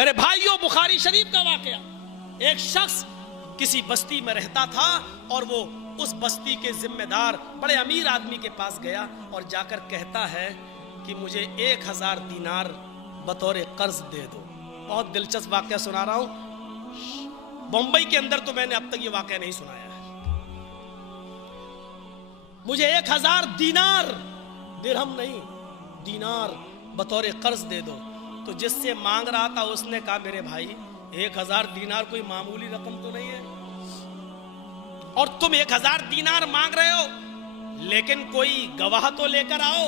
میرے بھائیوں، بخاری شریف کا واقعہ، ایک شخص کسی بستی میں رہتا تھا اور وہ اس بستی کے ذمہ دار بڑے امیر آدمی کے پاس گیا اور جا کر کہتا ہے کہ مجھے 1000 دینار بطور قرض دے دو۔ بہت دلچسپ واقعہ سنا رہا ہوں، بمبئی کے اندر تو میں نے اب تک یہ واقعہ نہیں سنایا ہے۔ مجھے 1000 دینار، درہم نہیں، دینار بطور قرض دے دو۔ تو جس سے مانگ رہا تھا اس نے کہا میرے بھائی 1000 دینار کوئی معمولی رقم تو نہیں ہے، اور تم 1000 دینار مانگ رہے ہو، لیکن کوئی گواہ تو لے کر آؤ۔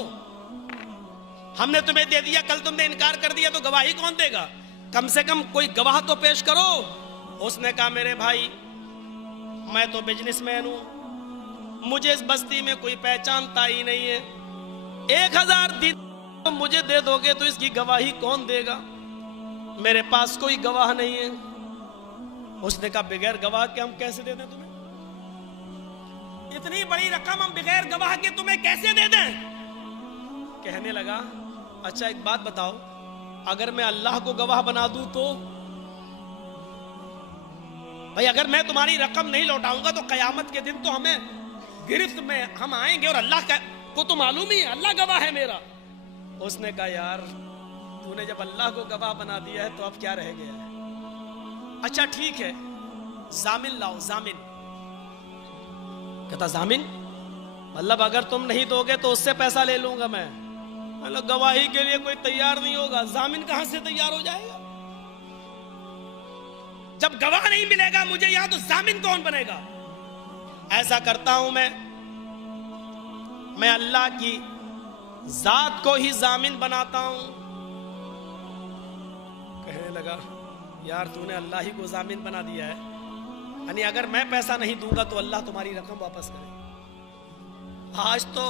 ہم نے تمہیں دے دیا، کل تم نے انکار کر دیا تو گواہی کون دے گا؟ کم سے کم کوئی گواہ تو پیش کرو۔ اس نے کہا میرے بھائی میں تو بزنس مین ہوں، مجھے اس بستی میں کوئی پہچانتا ہی نہیں ہے، 1000 دینار تم مجھے دے دو گے تو اس کی گواہی کون دے گا؟ میرے پاس کوئی گواہ نہیں ہے۔ اس نے کہا بغیر گواہ کے ہم کیسے دے دیں تمہیں؟ اتنی بڑی رقم ہم بغیر گواہ کے تمہیں کیسے دے دیں؟ کہنے لگا اچھا ایک بات بتاؤ، اگر میں اللہ کو گواہ بنا دوں تو؟ بھائی اگر میں تمہاری رقم نہیں لوٹاؤں گا تو قیامت کے دن تو ہمیں گرفت میں ہم آئیں گے، اور اللہ کو تو معلوم ہی ہے، اللہ گواہ ہے میرا۔ اس نے کہا یار تو نے جب اللہ کو گواہ بنا دیا ہے تو اب کیا رہ گیا ہے؟ اچھا ٹھیک ہے، ضامن لاؤ، ضامن۔ کہتا ضامن مطلب اگر تم نہیں دو گے تو اس سے پیسہ لے لوں گا میں۔ مطلب گواہی کے لیے کوئی تیار نہیں ہوگا، ضامن کہاں سے تیار ہو جائے گا؟ جب گواہ نہیں ملے گا مجھے یہاں تو ضامن کون بنے گا؟ ایسا کرتا ہوں میں اللہ کی ذات کو ہی ضامن بناتا ہوں۔ کہنے لگا یار تو نے اللہ ہی کو ضامن بنا دیا ہے، یعنی اگر میں پیسہ نہیں دوں گا تو اللہ تمہاری رقم واپس کرے۔ آج تو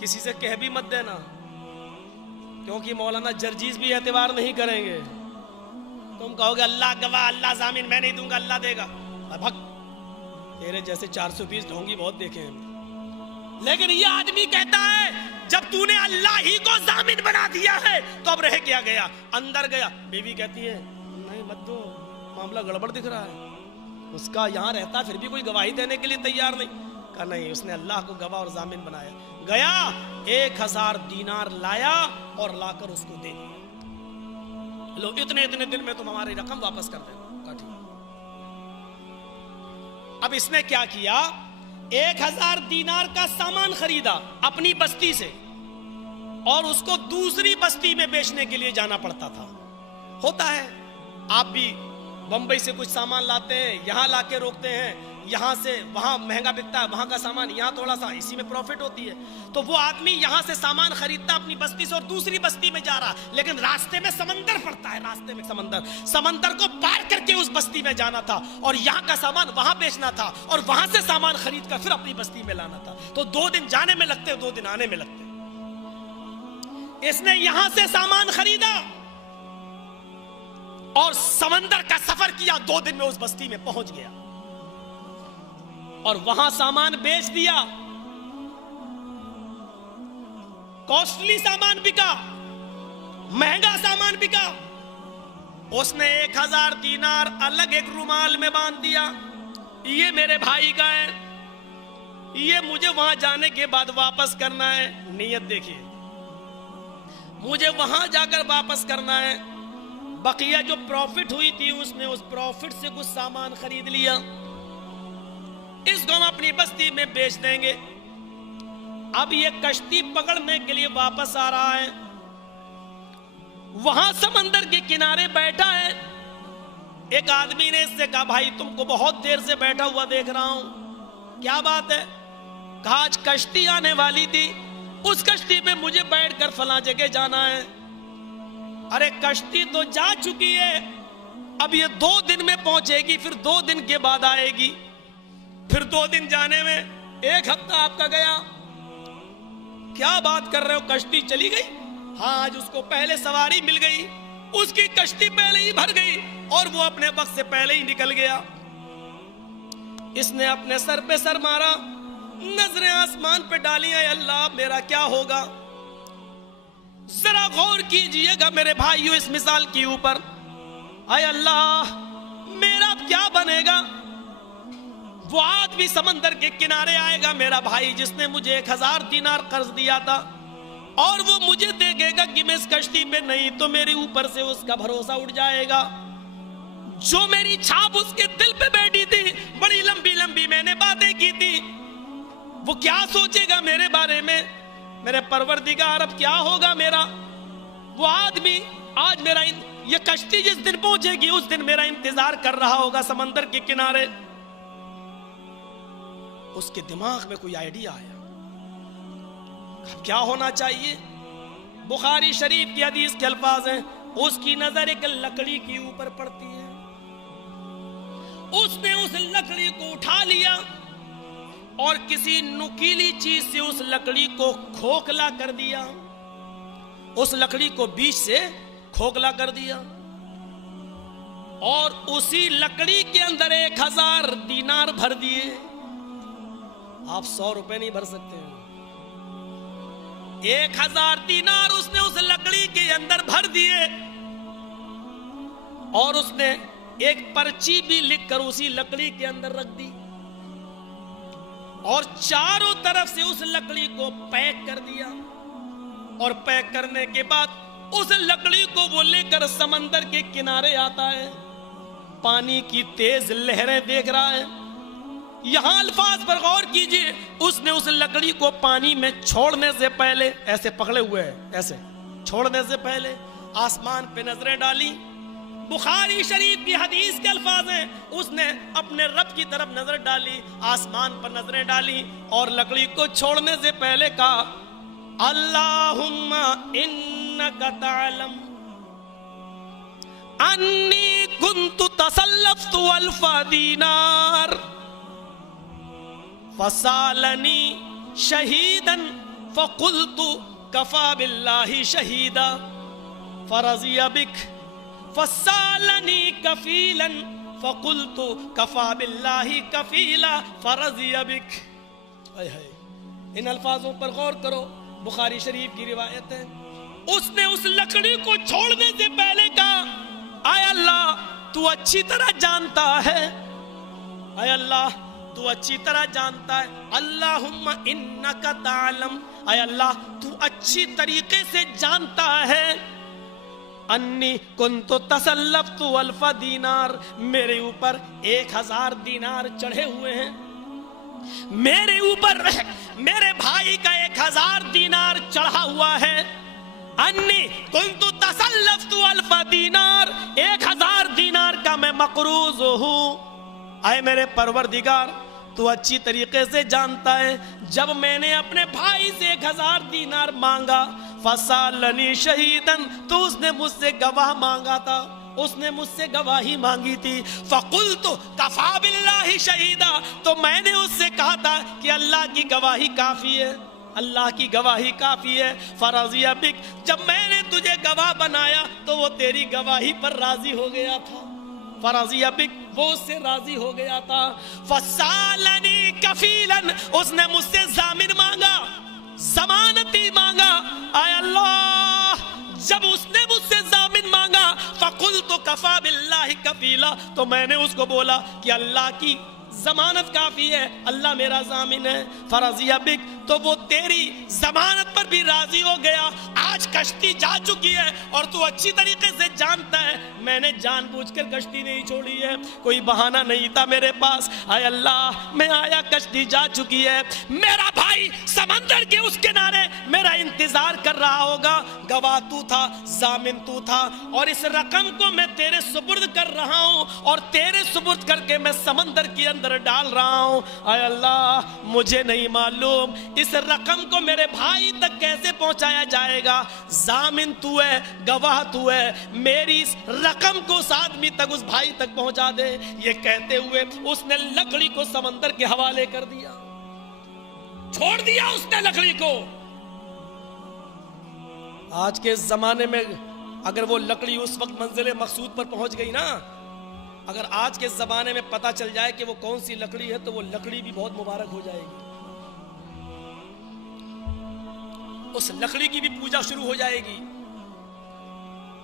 کسی سے کہہ بھی مت دینا، کیونکہ مولانا جرجیز بھی اعتبار نہیں کریں گے۔ تم کہو گے اللہ گواہ، اللہ ضامن، میں نہیں دوں گا اللہ دے گا، بھگ تیرے جیسے 420 ڈھونگی بہت دیکھے ہیں۔ لیکن یہ آدمی کہتا ہے جب تو نے اللہ ہی کو ضامن بنا دیا ہے تو اب رہ کیا گیا؟ اندر گیا، بیوی کہتی ہے نہیں مت دو، معاملہ گڑبڑ دکھ رہا ہے۔ اس کا یہاں رہتا پھر بھی کوئی گواہی دینے کے لیے تیار نہیں۔ کہا نہیں، اس نے اللہ کو گواہ اور ضامن بنایا۔ گیا 1000 دینار لایا اور لا کر اس کو دے دیا، لو اتنے دن میں تم ہماری رقم واپس کر دینا۔ کہا ٹھیک۔ اب اس نے کیا کیا؟ 1000 دینار کا سامان خریدا اپنی بستی سے، اور اس کو دوسری بستی میں بیچنے کے لیے جانا پڑتا تھا۔ ہوتا ہے آپ بھی بمبئی سے کچھ سامان لاتے ہیں، یہاں لا کے روکتے ہیں، یہاں سے وہاں مہنگا بکتا ہے، وہاں کا سامان یہاں تھوڑا سا، اسی میں پروفٹ ہوتی ہے۔ تو وہ آدمی یہاں سے سامان خریدتا اپنی بستی سے اور دوسری بستی میں جا رہا، لیکن راستے میں سمندر پڑتا ہے، راستے میں سمندر کو پار کر کے اس بستی میں جانا تھا، اور یہاں کا سامان وہاں بیچنا تھا، اور وہاں سے سامان خرید کر پھر اپنی بستی میں لانا تھا۔ تو 2 دن جانے میں لگتے، 2 دن آنے میں لگتے۔ اس نے یہاں سے سامان خریدا اور سمندر کا سفر کیا، 2 دن میں اس بستی میں پہنچ گیا اور وہاں سامان بیچ دیا۔ کاسٹلی سامان بکا، مہنگا سامان بکا۔ اس نے 1000 دینار الگ ایک رومال میں باندھ دیا، یہ میرے بھائی کا ہے، یہ مجھے وہاں جانے کے بعد واپس کرنا ہے۔ نیت دیکھیے، مجھے وہاں جا کر واپس کرنا ہے۔ بقیہ جو پروفٹ ہوئی تھی اس نے اس پروفٹ سے کچھ سامان خرید لیا، اس کو ہم اپنی بستی میں بیچ دیں گے۔ اب یہ کشتی پکڑنے کے لیے واپس آ رہا ہے، وہاں سمندر کے کنارے بیٹھا ہے۔ ایک آدمی نے اس سے کہا بھائی تم کو بہت دیر سے بیٹھا ہوا دیکھ رہا ہوں، کیا بات ہے؟ کہا آج کشتی آنے والی تھی، اس کشتی پہ مجھے بیٹھ کر فلاں جگہ جانا ہے۔ ارے کشتی تو جا چکی ہے، اب یہ 2 دن میں پہنچے گی، پھر 2 دن کے بعد آئے گی، پھر 2 دن جانے میں 1 ہفتہ آپ کا گیا۔ کیا بات کر رہے ہو، کشتی چلی گئی؟ ہاں آج اس کو پہلے سواری مل گئی، اس کی کشتی پہلے ہی بھر گئی اور وہ اپنے وقت سے پہلے ہی نکل گیا۔ اس نے اپنے سر پہ سر مارا، نظریں آسمان پہ ڈالی، اے اللہ میرا کیا ہوگا؟ ذرا غور کیجئے گا میرے بھائیو اس مثال کے اوپر۔ اے اللہ میرا کیا بنے گا؟ وہ آدمی سمندر کے کنارے آئے گا، میرا بھائی جس نے مجھے 1000 دینار قرض دیا تھا، اور وہ مجھے دیکھے گا کہ میں اس کشتی پہ نہیں تو میرے اوپر سے اس کا بھروسہ اٹھ جائے گا۔ جو میری چھاپ اس کے دل پہ بیٹھی تھی، بڑی لمبی لمبی میں نے باتیں کی تھی، وہ کیا سوچے گا میرے بارے میں؟ میرے پروردگار اب کیا ہوگا میرا؟ وہ آدمی آج میرا یہ کشتی جس دن پہنچے گی اس دن میرا انتظار کر رہا ہوگا سمندر کے کنارے۔ اس کے دماغ میں کوئی آئیڈیا آیا، کیا ہونا چاہیے؟ بخاری شریف کی حدیث کے الفاظ ہیں، اس کی نظر ایک لکڑی کے اوپر پڑتی ہے، اس نے اس لکڑی کو اٹھا لیا اور کسی نکیلی چیز سے اس لکڑی کو کھوکھلا کر دیا، اس لکڑی کو بیچ سے کھوکھلا کر دیا، اور اسی لکڑی کے اندر 1000 دینار بھر دیے۔ آپ 100 روپے نہیں بھر سکتے، 1000 دینار اس نے اس لکڑی کے اندر بھر دیے، اور اس نے ایک پرچی بھی لکھ کر اسی لکڑی کے اندر رکھ دی، اور چاروں طرف سے اس لکڑی کو پیک کر دیا، اور پیک کرنے کے بعد اس لکڑی کو وہ لے کر سمندر کے کنارے آتا ہے، پانی کی تیز لہریں دیکھ رہا ہے۔ یہاں الفاظ پر غور کیجئے، اس نے اس لکڑی کو پانی میں چھوڑنے سے پہلے، ایسے پکڑے ہوئے ہے، ایسے چھوڑنے سے پہلے آسمان پہ نظریں ڈالی۔ بخاری شریف کی حدیث کے الفاظ ہیں، اس نے اپنے رب کی طرف نظر ڈالی، آسمان پر نظریں ڈالی، اور لکڑی کو چھوڑنے سے پہلے کہا اللہم انک تعلم انی کنت تسلفت 1000 دینار فسالنی شہیدا فقلت کفا باللہ شہیدا فرضی بک فسالنی کفیلا فقلت کفا باللہ کفیلا فرضی بک۔ ان الفاظوں پر غور کرو، بخاری شریف کی روایت ہے، اس نے اس لکڑی کو چھوڑنے سے پہلے کہا اے اللہ تو اچھی طرح جانتا ہے، اے اللہ تو اچھی طرح جانتا ہے، اللہم انک تعلم، اے اللہ تو اچھی طریقے سے جانتا ہے، انی کنت تسلفت 1000 دینار، میرے اوپر 1000 دینار چڑھے ہوئے ہیں، میرے اوپر میرے بھائی کا 1000 دینار چڑھا ہوا ہے، انی کنت تسلفت 1000 دینار، 1000 دینار کا میں مقروض ہوں۔ اے میرے پروردگار تو اچھی طریقے سے جانتا ہے، جب میں نے اپنے بھائی سے 1000 دینار مانگا فسالنی شہیدن، تو اس نے مجھ سے گواہ مانگا تھا، اس نے مجھ سے گواہی مانگی تھی، فقلت کفا باللہ شہیدا، تو میں نے اس سے کہا تھا کہ اللہ کی گواہی کافی ہے، اللہ کی گواہی کافی ہے، فرضی بک، جب میں نے تجھے گواہ بنایا تو وہ تیری گواہی پر راضی ہو گیا تھا، فرضی بک، وہ اس سے راضی ہو گیا تھا، فسالنی کفیلن، اس نے مجھ سے ضامن مانگا، ضمانتی مانگا، اے اللہ جب اس نے مجھ سے ضامن مانگا فقلت کفا باللہ کفیلا، تو میں نے اس کو بولا کہ اللہ کی ضمانت کافی ہے، اللہ میرا ضامن ہے، فرضی بک، تو وہ تیری ضمانت پر بھی راضی ہو گیا۔ آج کشتی جا چکی ہے اور تو اچھی طریقے سے جانتا ہے میں نے جان بوجھ کر کشتی نہیں چھوڑی ہے، کوئی بہانہ نہیں تھا میرے پاس، اے اللہ میں آیا، کشتی جا چکی ہے، میرا بھائی سمندر کے اس کنارے میرا انتظار کر رہا ہوگا، گواہ تو تھا، ضامن تو تھا، اور اس رقم کو میں تیرے سپرد کر رہا ہوں، اور تیرے سپرد کر کے میں سمندر کے اندر ڈال رہا ہوں، اے اللہ مجھے نہیں معلوم اس رقم کو میرے بھائی تک کیسے پہنچایا جائے گا، ضامن تو ہے، گواہ تو ہے، میری اس رقم کو اس آدمی تک، اس بھائی تک پہنچا دے۔ یہ کہتے ہوئے اس نے لکڑی کو سمندر کے حوالے کر دیا، چھوڑ دیا اس نے لکڑی کو۔ آج کے زمانے میں اگر وہ لکڑی اس وقت منزل مقصود پر پہنچ گئی نا، اگر آج کے زمانے میں پتہ چل جائے کہ وہ کون سی لکڑی ہے تو وہ لکڑی بھی بہت مبارک ہو جائے گی، اس لکڑی کی بھی پوجا شروع ہو جائے گی۔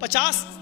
50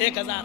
1000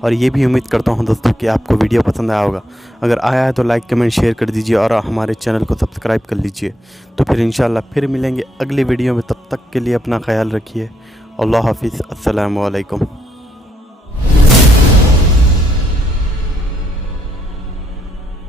اور یہ بھی امید کرتا ہوں دوستوں کہ آپ کو ویڈیو پسند آیا ہوگا. اگر آیا ہے تو لائک کمنٹ شیئر کر دیجیے اور ہمارے چینل کو سبسکرائب کر لیجیے. تو پھر انشاءاللہ پھر ملیں گے اگلی ویڈیو میں. تب تک کے لیے اپنا خیال رکھیے. اللہ حافظ. السلام علیکم.